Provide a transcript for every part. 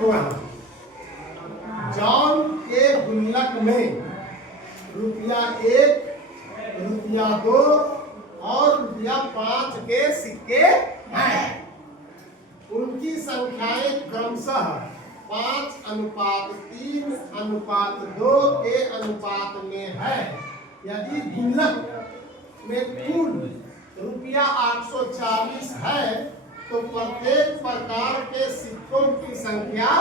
होगा। जॉन के गुल्लक में रुपया 1, रुपया 2 और रुपया 5 के सिक्के हैं। उनकी संख्याएं क्रमशः 5:3:2 के अनुपात में है। यदि गुल्लक में कुल रुपया 840 है तो प्रत्येक प्रकार के सिक्कों की संख्या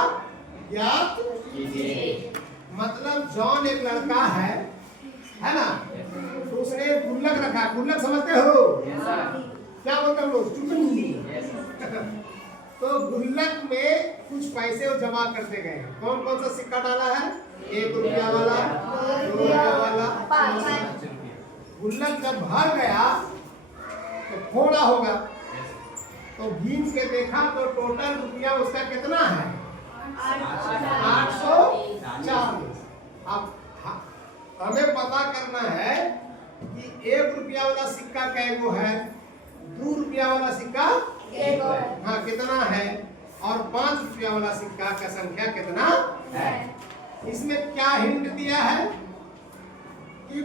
ज्ञात कीजिए। मतलब जॉन एक लड़का है ना, तो उसने गुल्लक रखा। गुल्लक समझते हो क्या बोलते हैं लोग? चुटनी। तो गुल्लक में कुछ पैसे वो जमा करते गए। कौन कौन सा सिक्का डाला है? 1 रुपया वाला, 2 रुपया वाला, 5 रुपया। गुल्लक जब भर गया तो थोड़ा होगा, तो गिन के देखा तो टोटल रुपया उसका कितना है? 840। अब हमें पता करना है कि 1 रुपया वाला सिक्का कैगो है, 2 रुपया वाला सिक्का हाँ कितना है, और 5 रुपया वाला सिक्का का संख्या कितना है। इसमें क्या हिंट दिया है कि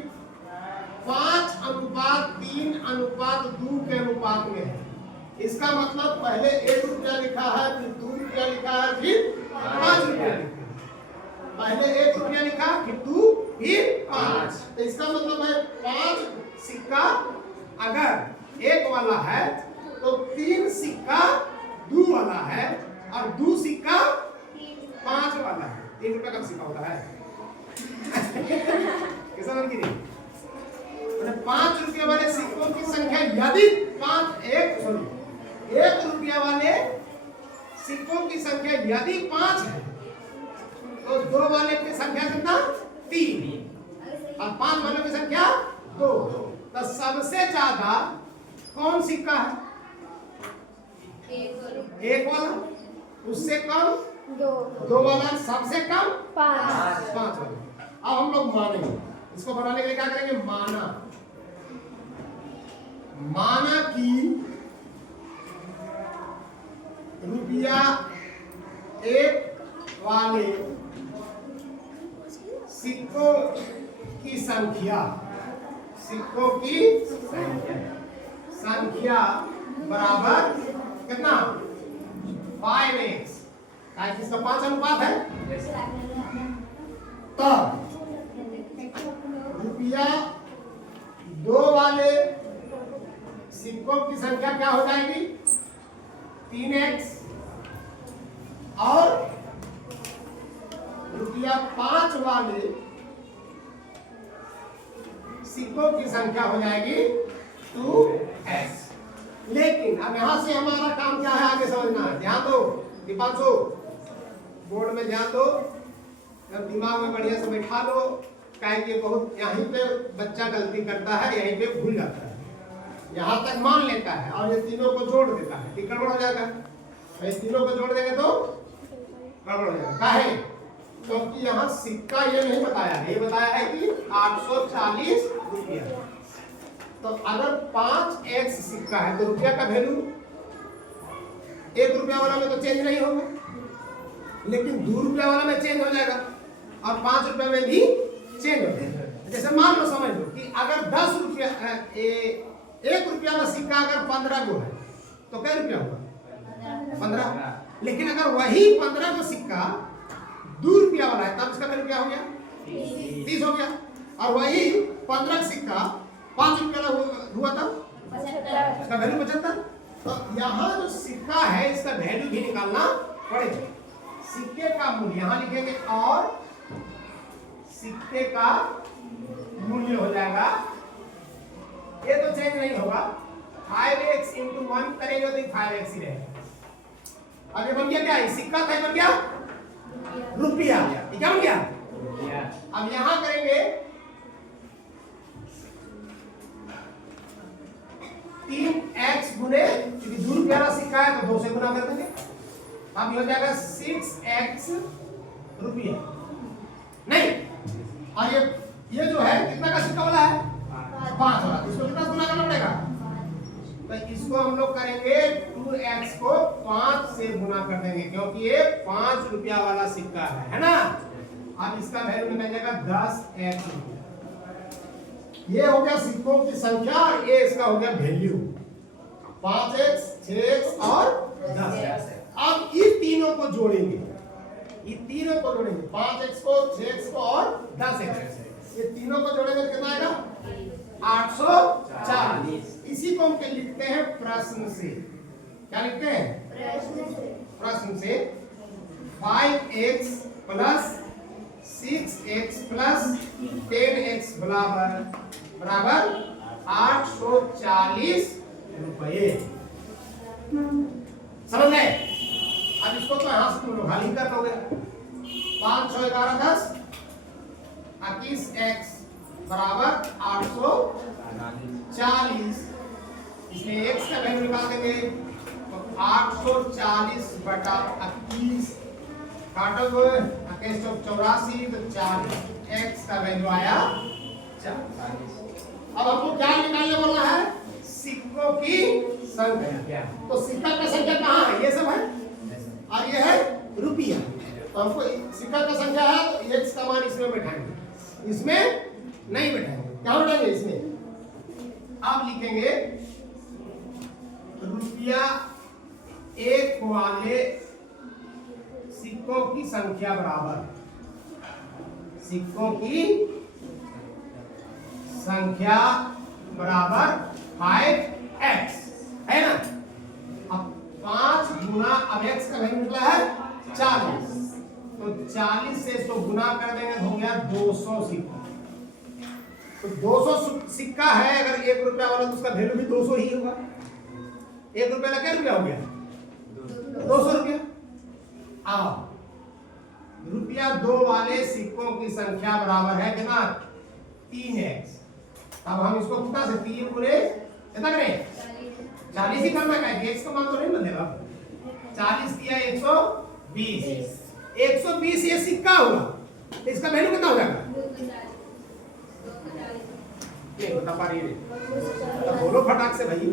5:3:2 के अनुपात में है। इसका मतलब पहले 1 रुपया लिखा है, फिर 2 रुपया लिखा है, फिर 5 रुपया लिखा है। पहले 1 रुपया लिखा, फिर 2, फिर 5। तो इसका मतलब है 5 सिक्का अगर 1 वाला है तो 3 सिक्का 2 वाला है और 2 सिक्का 5 वाला है। 1 रुपया का सिक्का होता है कैसा लड़की नहीं? 5 रुपया वाले सिक्कों की संख्या यदि 1 रुपया वाले सिक्कों की संख्या यदि 5 है तो 2 वाले की संख्या कितना? 3 और 5 वाले की संख्या 2। तो सबसे ज्यादा कौन सिक्का है? 1 वाला, उससे कम 2 वाला, सबसे कम 5 वाला। अब हम लोग मानेंगे, इसको बनाने के लिए क्या करेंगे? माना कि रुपया 1 वाले सिक्कों की संख्या बराबर कितना? 5x। इसका 5 अनुपात है। तब रुपया 2 वाले सिक्कों की संख्या क्या हो जाएगी? 3x। और रुपया 5 वाले सिक्कों की संख्या हो जाएगी 2x। लेकिन अब यहां से हमारा काम क्या है आगे समझना है। ध्यान दो दीपांशु, बोर्ड में ध्यान दो, दिमाग में बढ़िया से बैठा लो। कहेंगे बहुत यहीं पे बच्चा गलती करता है, यहीं पे भूल जाता है, यहाँ तक मान लेता है और ये तीनों को जोड़ देता है, ठीक गड़बड़ हो जाएगा। ये तीनों को जोड़ देंगे तो गड़बड़ हो जाएगा। काहे? क्योंकि यहाँ सिक्का ये नहीं बताया है, ये बताया है कि 840 रुपया। तो अगर 5x सिक्का है तो रुपया का वैल्यू 1 रुपया वाला में तो चेंज नहीं होगा, लेकिन 2 रुपया वाला में चेंज हो जाएगा और 5 रुपया में भी चेंज हो जाएगा। जैसे मान लो, समझ लो कि अगर 10 रुपया 1 रुपया का सिक्का अगर 15 गो है तो क्या रुपया होगा? 15। लेकिन अगर वही 15 का सिक्का 2 रुपया वाला है तब इसका वैल्यू क्या हो गया? 30 हो गया। और वही 15 का सिक्का 5 रुपया हुआ तब इसका वैल्यू 75। तो यहाँ जो सिक्का है इसका वैल्यू भी निकालना पड़ेगा। सिक्के का मूल्य यहाँ लिखेंगे और सिक्के का मूल्य हो जाएगा, ये तो चेंज नहीं होगा, 5x × 1 करेंगे तो 5x ही रहेगा। अब ये बन गया क्या? सिक्का था, बन गया रुपया। क्या बन गया? अब यहां करेंगे 3x गुने, क्योंकि 2 रुपया का सिक्का है तो 2 से गुना कर देंगे। अब हो जाएगा 6x रुपया। नहीं, और ये जो है कितना का सिक्का वाला है? 5 वाला। इसको कितना गुना करना पड़ेगा? तो तो इसको हम लोग करेंगे 2x को 5 से गुना कर देंगे, क्योंकि ये 5 रुपया वाला सिक्का है ना। अब इसका वैल्यू निकल जाएगा 10x। ये हो गया सिक्कों की संख्या और ये इसका हो गया वैल्यू 5x, 6x और 10x। अब इन तीनों को जोड़ेंगे, इन तीनों को जोड़ेंगे 5x को, 6x को और 10x। ये तीनों को जोड़ेंगे तो कितना आएगा 840। इसी को हम लिखते हैं प्रश्न से। क्या लिखते हैं प्रश्न से 5x plus 6x plus 10x बराबर 840 रुपये। समझ गए? अब इसको तो यहां से तुम हल ही कर दोगे। 5 6 11 10 21x बराबर 840, इसलिए x का वैल्यू निकाल देंगे तो 840 बटा 21 काटोगे 8184 तो 40, x का वैल्यू आया 40। अब हमको क्या निकालने बोला है? सिक्कों की संख्या। तो सिक्का का संख्या कहाँ है? ये सब है और ये है रुपया। तो हमको सिक्का का संख्या है तो x का मान इसमें बैठाएंगे, इसमें नहीं बैठाएंगे। क्या बैठाएंगे? इसमें। अब लिखेंगे रुपया 1 वाले सिक्कों की संख्या बराबर सिक्कों की संख्या बराबर 5x है ना। अब 5 गुना, अब x का वैल्यू निकला है 40, तो 40 से इसको गुना कर देंगे तो हो गया 200 सिक्का। तो 200 सिक्का है अगर 1 रुपया वाला तो उसका वैल्यू भी 200 ही होगा। 1 रुपया का क्या रुपया हो गया? 200 रुपया। अब रुपया 2 वाले सिक्कों की संख्या बराबर है कितना? 3x। अब हम इसको कितना से 3 गुने कितना करें? 40 ही करना है, x का मान तो नहीं बदलेगा। 40 दिया 120, 120 ये सिक्का हुआ, इसका वैल्यू कितना हो जाएगा? बता पा रही है तो बोलो फटाक से भाई।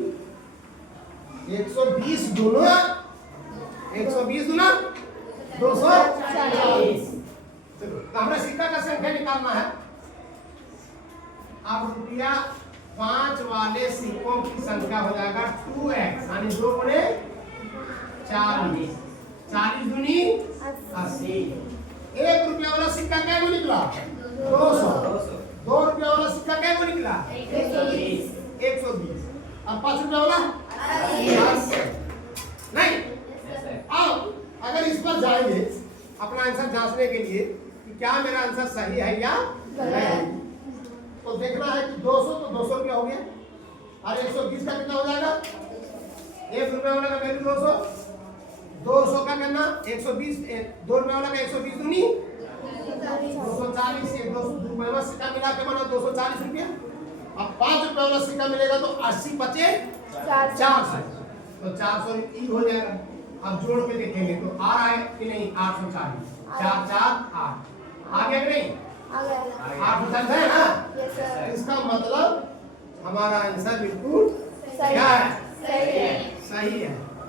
120 गुना 120 गुना 240। चलो तो हमें सिक्का का संख्या निकालना है। अब रुपया 5 वाले सिक्कों की संख्या हो जाएगा 2x, यानी 2 गुने 40, 40 दूनी 80। 1 रुपया वाला सिक्का क्या को निकला? 200। 2 रुपया वाला सिक्का क्या को निकला? 120। अब 5 रुपया वाला 80 नहीं। अब अगर इस पर जाएंगे अपना आंसर जांचने के लिए कि क्या मेरा आंसर सही है या नहीं, तो देखना है कि 200 तो 200 रुपया हो गया और 120 का कितना हो जाएगा? 1 रुपया वाला का वैल्यू 200, 200 का करना 120, 2 रुपया वाला का 120 दूनी 240 से 2 रुपये वाला सिक्का मिला के बना 240 रुपया। अब 5 रुपये वाला सिक्का मिलेगा तो 80 बचे 400, तो 400 ही हो जाएगा। अब जोड़ के देखेंगे तो आ रहा है कि नहीं? 840, 4 4 8 आ गया कि नहीं? 840 है ना। इसका मतलब हमारा आंसर बिल्कुल क्या है? सही है।